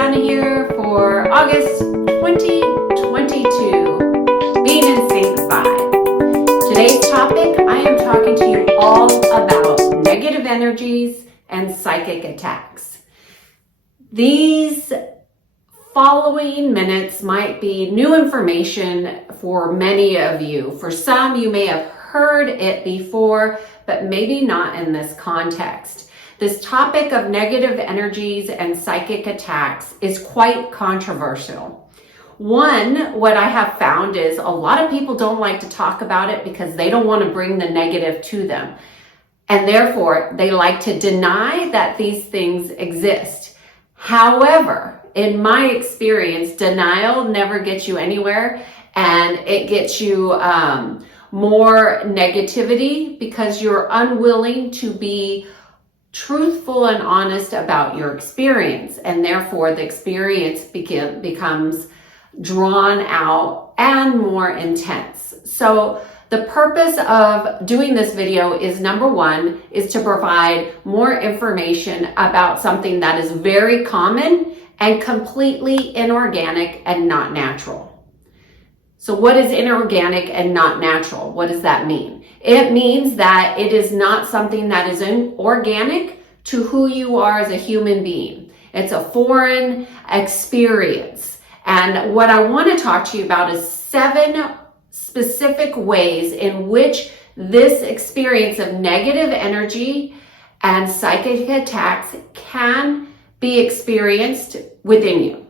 Deanna here for August 2022, Being in Sync 5. Today's topic, I am talking to you all about negative energies and psychic attacks. These following minutes might be new information for many of you. For some, you may have heard it before, but maybe not in this context. This topic of negative energies and psychic attacks is quite controversial. One, what I have found is a lot of people don't like to talk about it because they don't want to bring the negative to them. And therefore, they like to deny that these things exist. However, in my experience, denial never gets you anywhere, and it gets you more negativity because you're unwilling to be truthful and honest about your experience, and therefore the experience becomes drawn out and more intense. So the purpose of doing this video is, number one, is to provide more information about something that is very common and completely inorganic and not natural. So what is inorganic and not natural? What does that mean? It means that it is not something that is organic to who you are as a human being. It's a foreign experience. And what I want to talk to you about is 7 specific ways in which this experience of negative energy and psychic attacks can be experienced within you.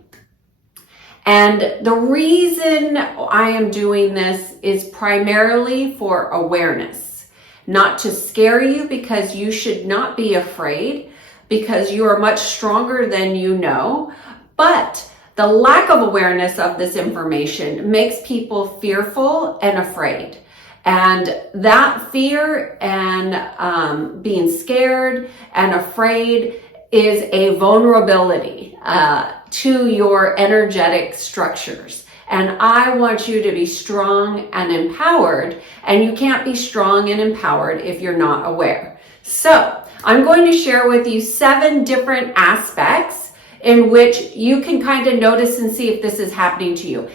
And the reason I am doing this is primarily for awareness, not to scare you, because you should not be afraid, because you are much stronger than you know. But the lack of awareness of this information makes people fearful and afraid. And that fear and being scared and afraid is a vulnerability to your energetic structures. And I want you to be strong and empowered, and you can't be strong and empowered if you're not aware. So I'm going to share with you 7 different aspects in which you can kind of notice and see if this is happening to you.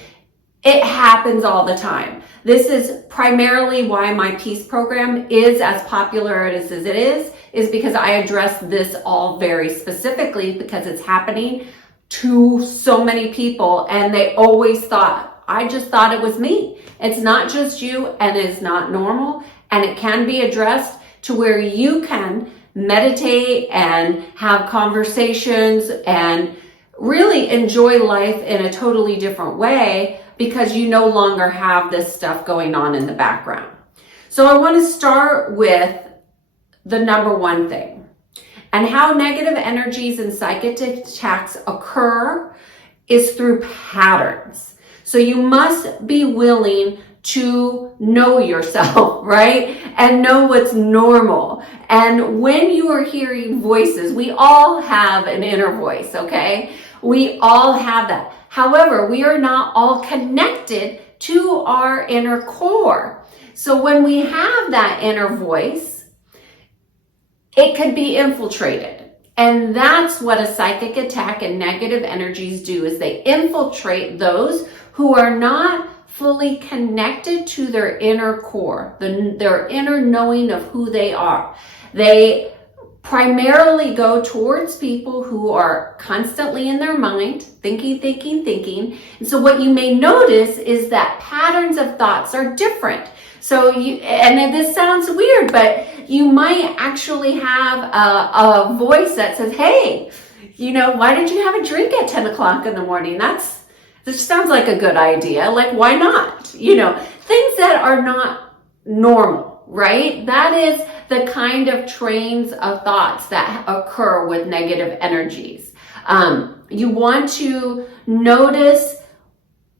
It happens all the time. This is primarily why my peace program is as popular as it is because I address this all very specifically, because it's happening to so many people, and they always thought, I just thought it was me. It's not just you, and it's not normal, and it can be addressed to where you can meditate and have conversations and really enjoy life in a totally different way, because you no longer have this stuff going on in the background. So I want to start with the number one thing. And how negative energies and psychic attacks occur is through patterns. So you must be willing to know yourself, right? And know what's normal. And when you are hearing voices, we all have an inner voice, okay? We all have that. However, we are not all connected to our inner core. So when we have that inner voice, it could be infiltrated. And that's what a psychic attack and negative energies do, is they infiltrate those who are not fully connected to their inner core, their inner knowing of who they are. They primarily go towards people who are constantly in their mind, thinking. And so what you may notice is that patterns of thoughts are different. So and this sounds weird, but you might actually have a voice that says, hey, why did you have a drink at 10 o'clock in the morning? This sounds like a good idea. Like, why not? Things that are not normal, right? That is the kind of trains of thoughts that occur with negative energies. You want to notice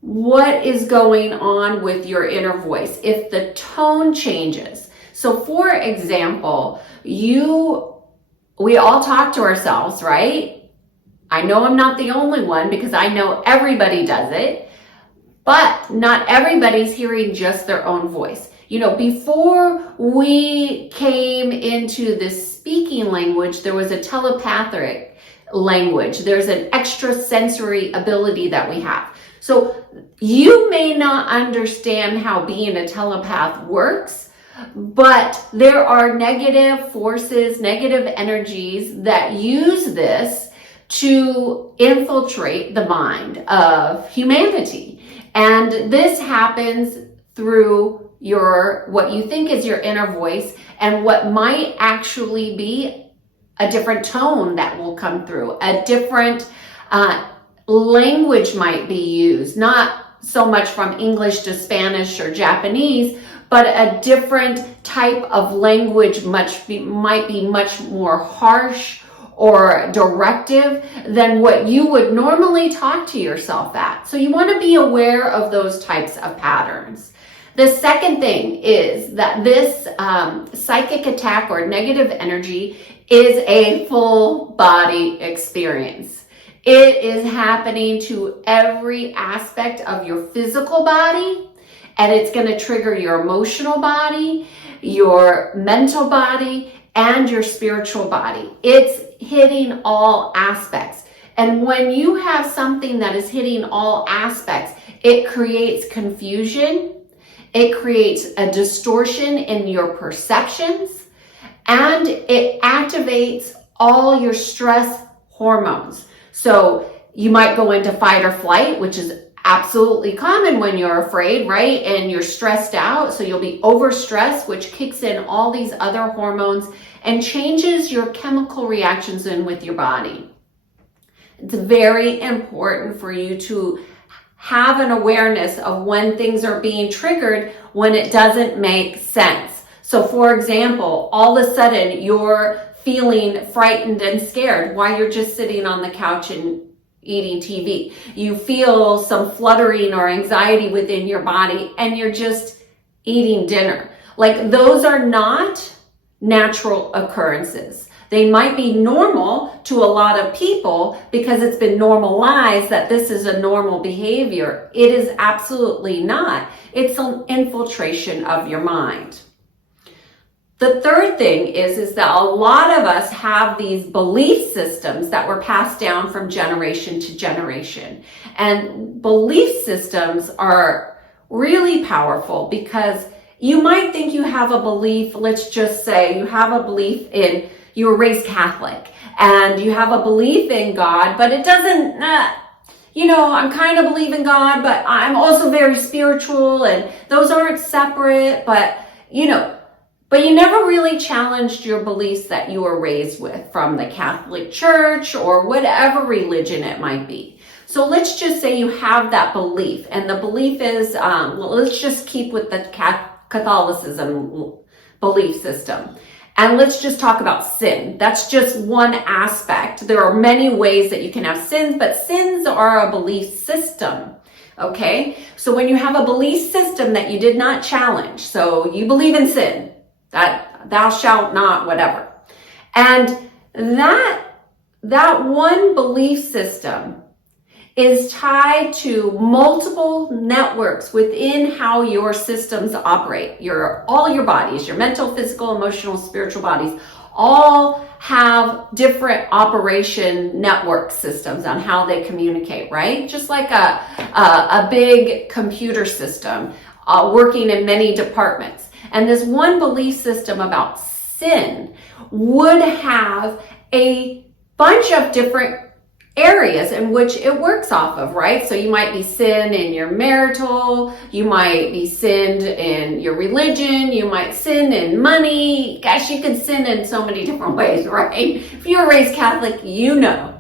what is going on with your inner voice. If the tone changes. So for example, we all talk to ourselves, right? I know I'm not the only one, because I know everybody does it, but not everybody's hearing just their own voice. Before we came into this speaking language, there was a telepathic language. There's an extrasensory ability that we have. So you may not understand how being a telepath works, but there are negative forces, negative energies that use this to infiltrate the mind of humanity. And this happens through what you think is your inner voice, and what might actually be a different tone that will come through, a different language might be used, not so much from English to Spanish or Japanese, but a different type of language might be much more harsh or directive than what you would normally talk to yourself at. So you want to be aware of those types of patterns. The second thing is that this psychic attack or negative energy is a full body experience. It is happening to every aspect of your physical body, and it's going to trigger your emotional body, your mental body, and your spiritual body. It's hitting all aspects. And when you have something that is hitting all aspects, it creates confusion, it creates a distortion in your perceptions, and it activates all your stress hormones. So you might go into fight or flight, which is absolutely common when you're afraid, right? And you're stressed out. So you'll be overstressed, which kicks in all these other hormones and changes your chemical reactions in with your body. It's very important for you to have an awareness of when things are being triggered when it doesn't make sense. So for example, all of a sudden you're feeling frightened and scared while you're just sitting on the couch and eating TV. You feel some fluttering or anxiety within your body and you're just eating dinner. Like, those are not natural occurrences. They might be normal to a lot of people because it's been normalized that this is a normal behavior. It is absolutely not. It's an infiltration of your mind. The third thing is that a lot of us have these belief systems that were passed down from generation to generation. And belief systems are really powerful because you might think you have a belief, let's just say you have a belief in, you were raised Catholic, and you have a belief in God, but it doesn't, I'm kind of believe in God, but I'm also very spiritual, and those aren't separate, but you never really challenged your beliefs that you were raised with from the Catholic Church or whatever religion it might be. So let's just say you have that belief, and the belief is, let's just keep with the Catholicism belief system. And let's just talk about sin. That's just one aspect. There are many ways that you can have sins, but sins are a belief system. Okay? So when you have a belief system that you did not challenge, so you believe in sin, that thou shalt not, whatever. And that one belief system is tied to multiple networks within how your systems operate. All your bodies, your mental, physical, emotional, spiritual bodies, all have different operation network systems on how they communicate, right? Just like a big computer system working in many departments. And this one belief system about sin would have a bunch of different areas in which it works off of, right? So you might be sin in your marital, you might be sinned in your religion, you might sin in money. Gosh, you can sin in so many different ways, right? If you were raised Catholic, you know.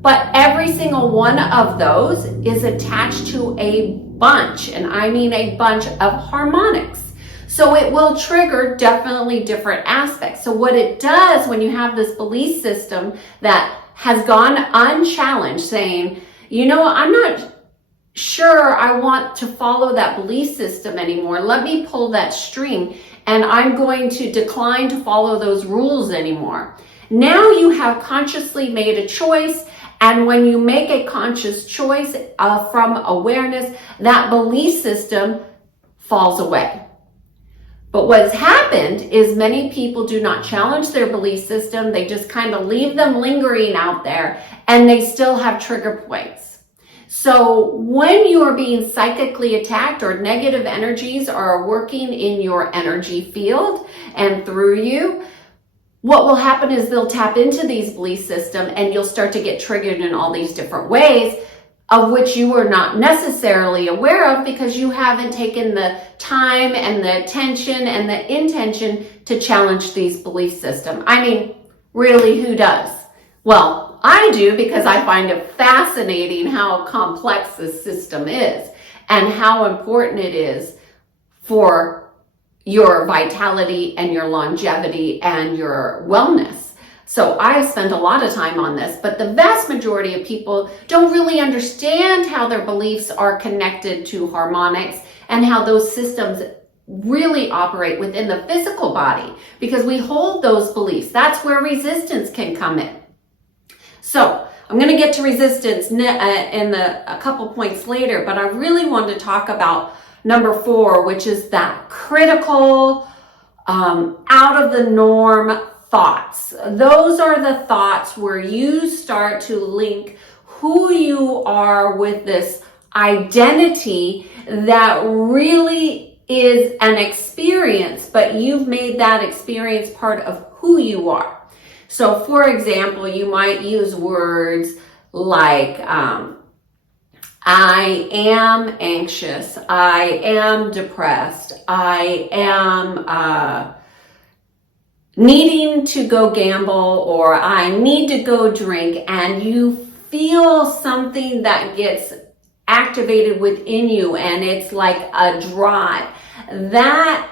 But every single one of those is attached to a bunch, and I mean a bunch of harmonics. So it will trigger definitely different aspects. So what it does when you have this belief system that has gone unchallenged, saying, I'm not sure I want to follow that belief system anymore. Let me pull that string, and I'm going to decline to follow those rules anymore. Now you have consciously made a choice, and when you make a conscious choice from awareness, that belief system falls away. But what's happened is many people do not challenge their belief system. They just kind of leave them lingering out there, and they still have trigger points. So when you are being psychically attacked or negative energies are working in your energy field and through you, what will happen is they'll tap into these belief systems and you'll start to get triggered in all these different ways, of which you are not necessarily aware of because you haven't taken the time and the attention and the intention to challenge these belief systems. I mean, really, who does? Well, I do, because I find it fascinating how complex this system is and how important it is for your vitality and your longevity and your wellness. So I spend a lot of time on this, but the vast majority of people don't really understand how their beliefs are connected to harmonics and how those systems really operate within the physical body, because we hold those beliefs. That's where resistance can come in. So I'm going to get to resistance in a couple points later, but I really want to talk about number 4, which is that critical, out of the norm thoughts. Those are the thoughts where you start to link who you are with this identity that really is an experience, but you've made that experience part of who you are. So for example, you might use words like, I am anxious, I am depressed, I am needing to go gamble, or I need to go drink, and you feel something that gets activated within you, and it's like a drive that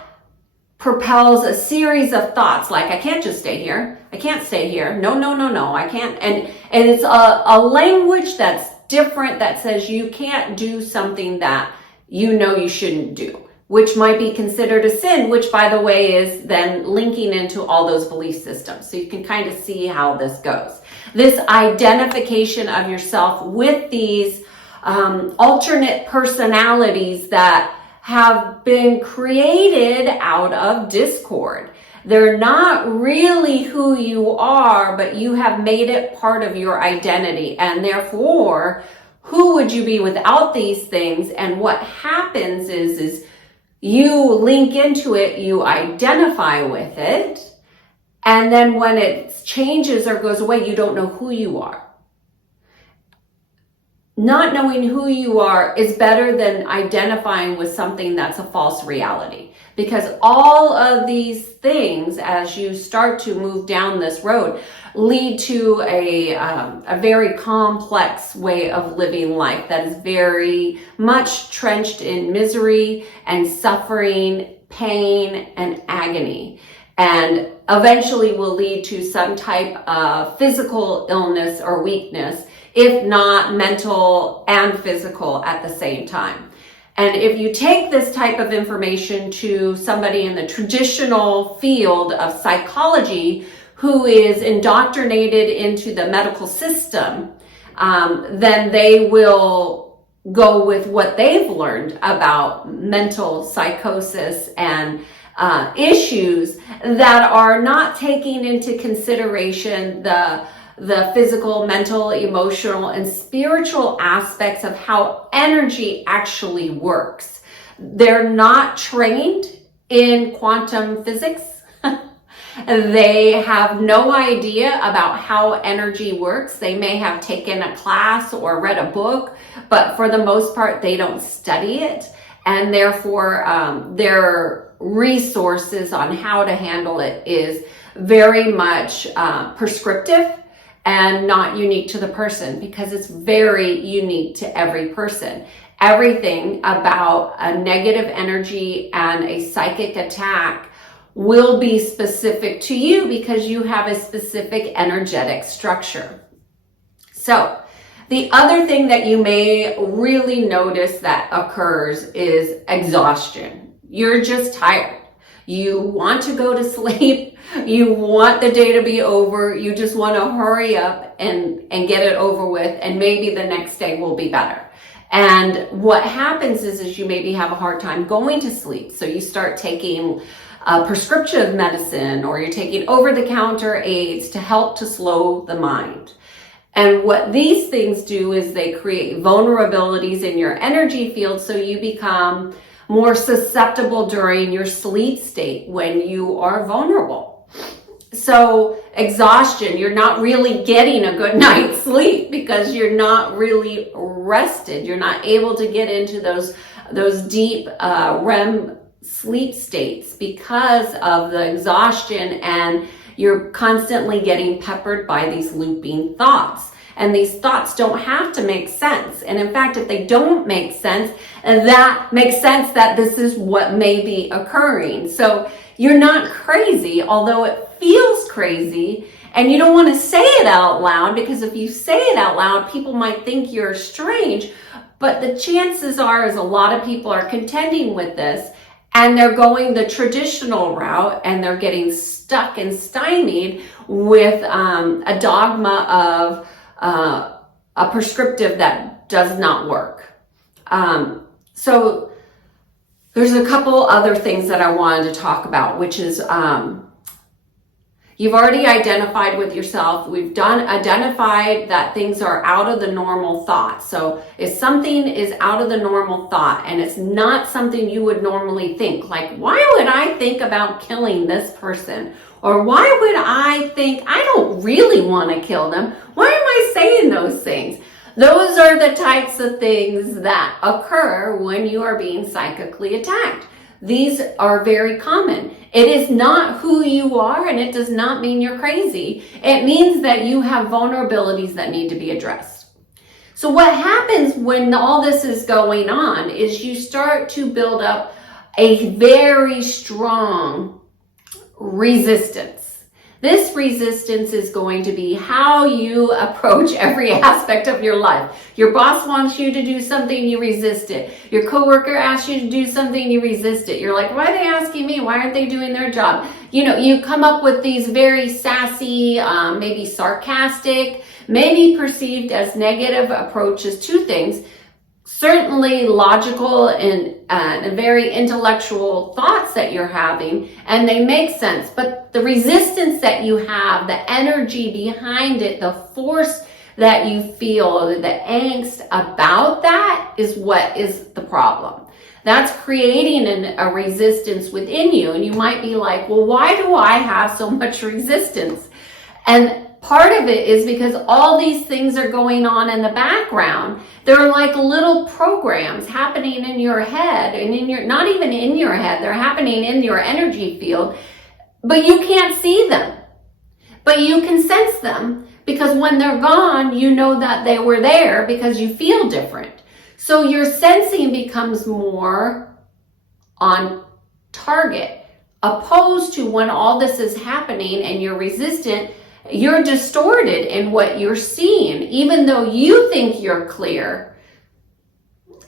propels a series of thoughts like, I can't just stay here, I can't stay here, no, I can't. And it's a language that's different, that says you can't do something that you know you shouldn't do, which might be considered a sin, which, by the way, is then linking into all those belief systems. So you can kind of see how this goes. This identification of yourself with these alternate personalities that have been created out of discord. They're not really who you are, but you have made it part of your identity. And therefore, who would you be without these things? And what happens is you link into it, you identify with it, and then when it changes or goes away, you don't know who you are. Not knowing who you are is better than identifying with something that's a false reality, because all of these things, as you start to move down this road, lead to a very complex way of living life that is very much trenched in misery and suffering, pain, and agony, and eventually will lead to some type of physical illness or weakness, if not mental and physical at the same time. And if you take this type of information to somebody in the traditional field of psychology who is indoctrinated into the medical system, then they will go with what they've learned about mental psychosis and issues that are not taking into consideration the physical, mental, emotional, and spiritual aspects of how energy actually works. They're not trained in quantum physics. They have no idea about how energy works. They may have taken a class or read a book, but for the most part, they don't study it. And therefore, their resources on how to handle it is very much prescriptive and not unique to the person, because it's very unique to every person. Everything about a negative energy and a psychic attack will be specific to you because you have a specific energetic structure. So the other thing that you may really notice that occurs is exhaustion. You're just tired. You want to go to sleep. You want the day to be over. You just want to hurry up and get it over with, and maybe the next day will be better. And what happens is you maybe have a hard time going to sleep. So you start taking prescriptive medicine, or you're taking over-the-counter aids to help to slow the mind. And what these things do is they create vulnerabilities in your energy field, so you become more susceptible during your sleep state when you are vulnerable. So exhaustion, you're not really getting a good night's sleep because you're not really rested. You're not able to get into those deep REM sleep states because of the exhaustion, and you're constantly getting peppered by these looping thoughts. And these thoughts don't have to make sense. And in fact, if they don't make sense, that makes sense that this is what may be occurring. So you're not crazy, although it feels crazy, and you don't want to say it out loud, because if you say it out loud, people might think you're strange. But the chances are is a lot of people are contending with this, and they're going the traditional route, and they're getting stuck and stymied with a dogma of a prescriptive that does not work. So there's a couple other things that I wanted to talk about, which is you've already identified with yourself. We've identified that things are out of the normal thought. So if something is out of the normal thought and it's not something you would normally think, like, why would I think about killing this person? Or why would I think I don't really want to kill them? Why am I saying those things? Those are the types of things that occur when you are being psychically attacked. These are very common. It is not who you are, and it does not mean you're crazy. It means that you have vulnerabilities that need to be addressed. So what happens when all this is going on is you start to build up a very strong resistance. This resistance is going to be how you approach every aspect of your life. Your boss wants you to do something, you resist it. Your coworker asks you to do something, you resist it. You're like, why are they asking me? Why aren't they doing their job? You know, you come up with these very sassy, maybe sarcastic, maybe perceived as negative approaches to things. Certainly logical and very intellectual thoughts that you're having, and they make sense. But the resistance that you have, the energy behind it, the force that you feel, the angst about that is what is the problem. That's creating a resistance within you. And you might be like, well, why do I have so much resistance? And part of it is because all these things are going on in the background. They're like little programs happening in your head, and in your, not even in your head, they're happening in your energy field, but you can't see them. But you can sense them, because when they're gone, you know that they were there because you feel different. So your sensing becomes more on target, opposed to when all this is happening and you're resistant. You're distorted in what you're seeing. Even though you think you're clear,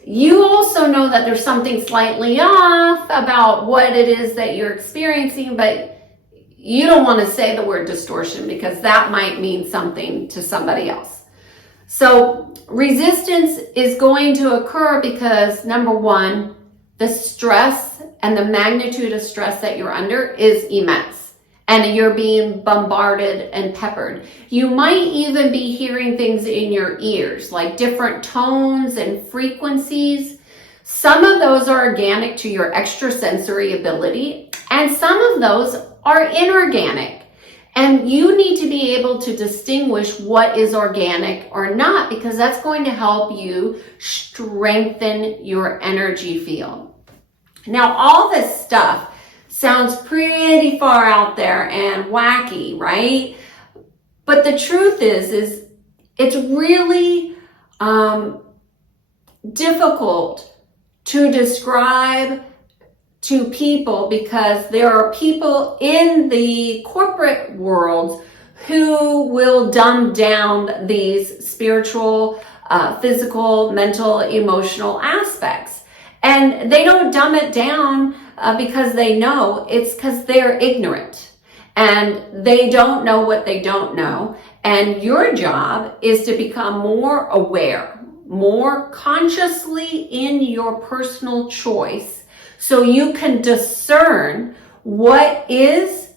you also know that there's something slightly off about what it is that you're experiencing, but you don't want to say the word distortion because that might mean something to somebody else. So resistance is going to occur because, number one, the stress and the magnitude of stress that you're under is immense. And you're being bombarded and peppered. You might even be hearing things in your ears, like different tones and frequencies. Some of those are organic to your extrasensory ability, and some of those are inorganic. And you need to be able to distinguish what is organic or not, because that's going to help you strengthen your energy field. Now, all this stuff sounds pretty far out there and wacky, right? But the truth is it's really difficult to describe to people, because there are people in the corporate world who will dumb down these spiritual, physical, mental, emotional aspects. And they don't dumb it down because they know. It's because they're ignorant and they don't know what they don't know. And your job is to become more aware, more consciously in your personal choice, so you can discern what is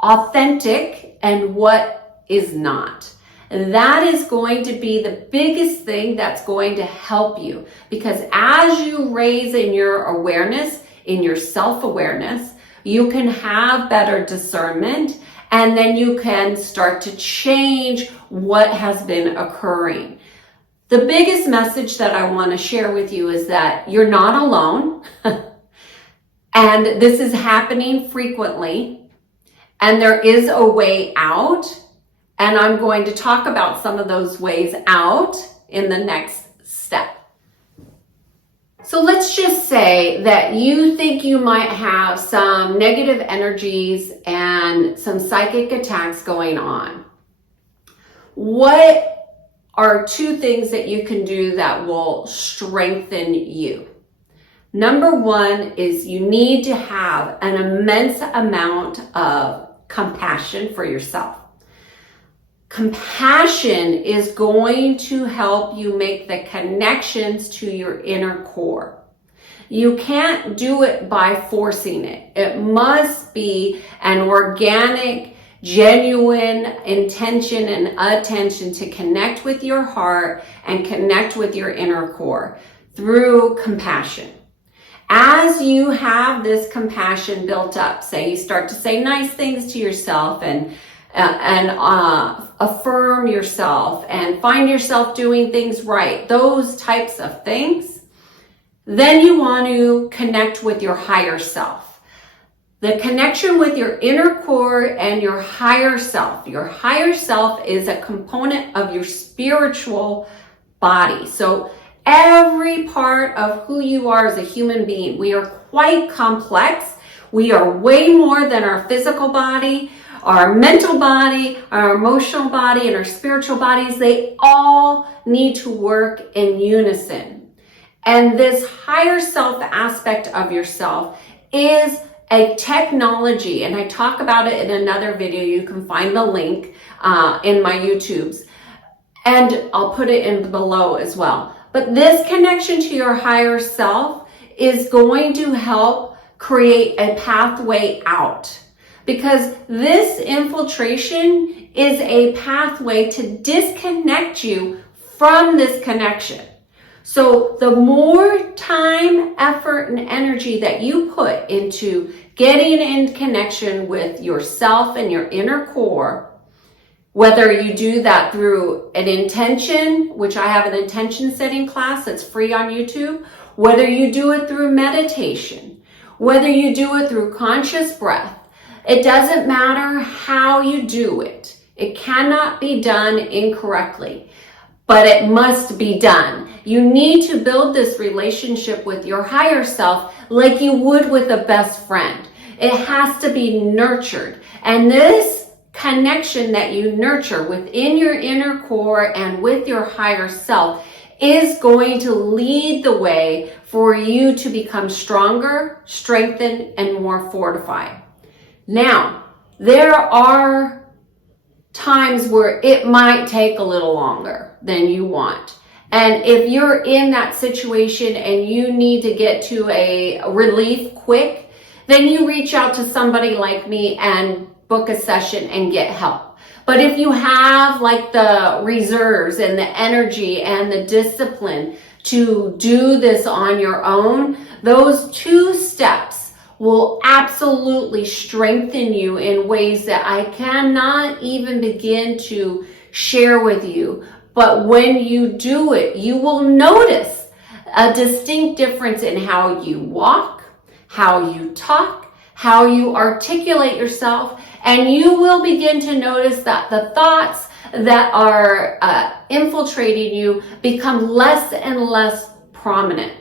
authentic and what is not. And that is going to be the biggest thing that's going to help you, because as you raise in your awareness, in your self-awareness, you can have better discernment, and then you can start to change what has been occurring. The biggest message that I want to share with you is that you're not alone, and this is happening frequently, and there is a way out, and I'm going to talk about some of those ways out in the next step. So let's just say that you think you might have some negative energies and some psychic attacks going on. What are two things that you can do that will strengthen you? Number one is you need to have an immense amount of compassion for yourself. Compassion is going to help you make the connections to your inner core. You can't do it by forcing it. It must be an organic, genuine intention and attention to connect with your heart and connect with your inner core through compassion. As you have this compassion built up, say you start to say nice things to yourself and affirm yourself and find yourself doing things right, those types of things, then you want to connect with your higher self. The connection with your inner core and your higher self. Your higher self is a component of your spiritual body. So every part of who you are as a human being, we are quite complex. We are way more than our physical body. Our mental body, our emotional body, and our spiritual bodies, they all need to work in unison. And this higher self aspect of yourself is a technology, and I talk about it in another video. You can find the link in my YouTubes, and I'll put it in below as well. But this connection to your higher self is going to help create a pathway out. Because this infiltration is a pathway to disconnect you from this connection. So the more time, effort, and energy that you put into getting in connection with yourself and your inner core, whether you do that through an intention, which I have an intention setting class that's free on YouTube, whether you do it through meditation, whether you do it through conscious breath, it doesn't matter how you do it. It cannot be done incorrectly, but it must be done. You need to build this relationship with your higher self like you would with a best friend. It has to be nurtured. And this connection that you nurture within your inner core and with your higher self is going to lead the way for you to become stronger, strengthened, and more fortified. Now, there are times where it might take a little longer than you want. And if you're in that situation and you need to get to a relief quick, then you reach out to somebody like me and book a session and get help. But if you have like the reserves and the energy and the discipline to do this on your own, those two steps will absolutely strengthen you in ways that I cannot even begin to share with you. But when you do it, you will notice a distinct difference in how you walk, how you talk, how you articulate yourself, and you will begin to notice that the thoughts that are infiltrating you become less and less prominent.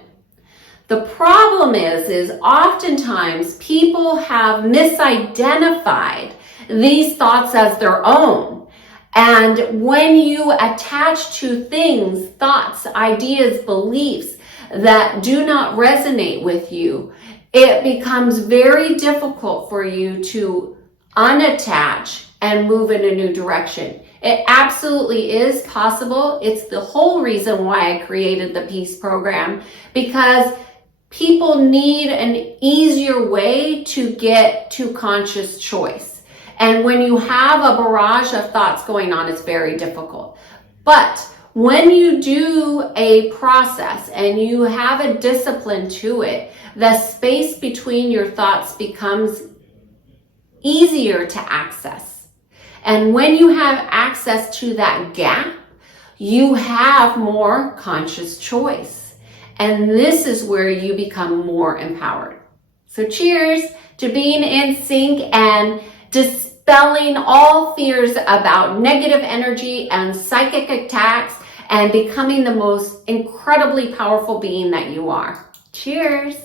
The problem is oftentimes people have misidentified these thoughts as their own. And when you attach to things, thoughts, ideas, beliefs that do not resonate with you, it becomes very difficult for you to unattach and move in a new direction. It absolutely is possible. It's the whole reason why I created the Peace program, because people need an easier way to get to conscious choice. And when you have a barrage of thoughts going on, it's very difficult. But when you do a process and you have a discipline to it, the space between your thoughts becomes easier to access. And when you have access to that gap, you have more conscious choice. And this is where you become more empowered. So cheers to being in sync and dispelling all fears about negative energy and psychic attacks and becoming the most incredibly powerful being that you are. Cheers.